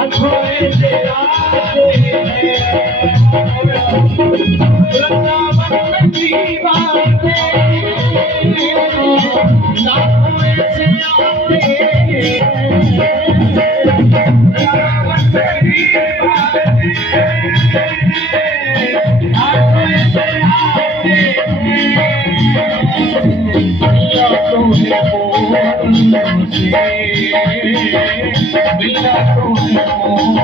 आंखों से आते वृंदावन में दीवाने आंखों से आते वृंदावन में दीवाने आंखों से आते मिला तुम्हें बोल से मिला तुम्हें बोल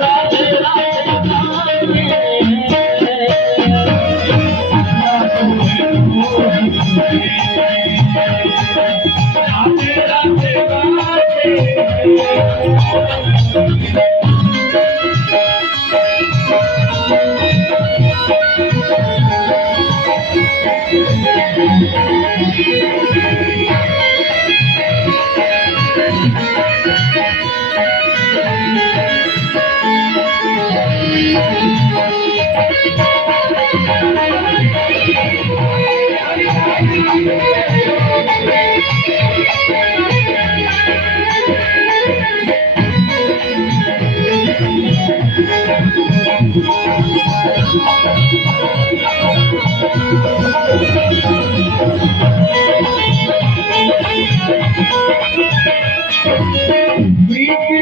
राधे राधे राधे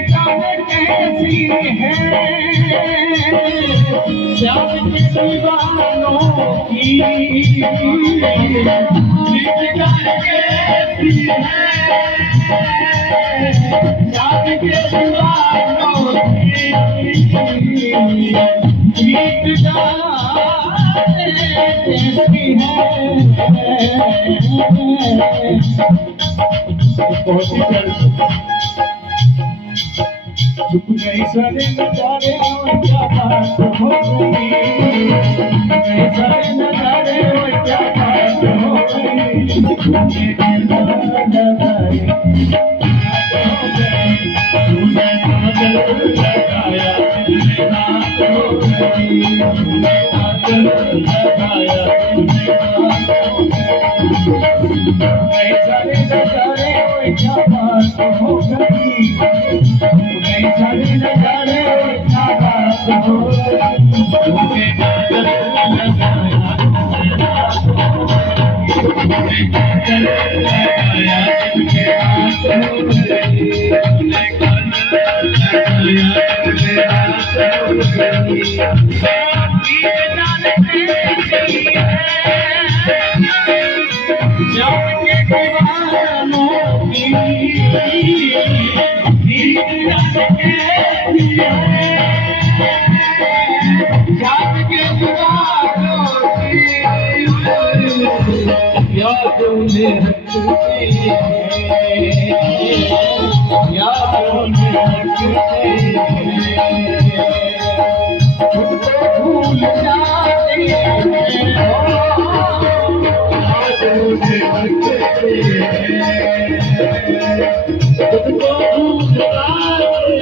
कैसी है जब के दीवानों की कैसी है जब के दीवानों की कैसी है चुप नहीं सरे नजारे क्या बात हो गई नहीं सरे नजारे क्या बात हो गई तूने काजल लगाया तुमने रात हो गई तूने काजल लगाया तुमने रात हो गई नहीं सरे नजारे क्या बात हो गई यादों में रखते यादों में रखते खुद को भूल जाते यादों में रखते खुद को भूल जाते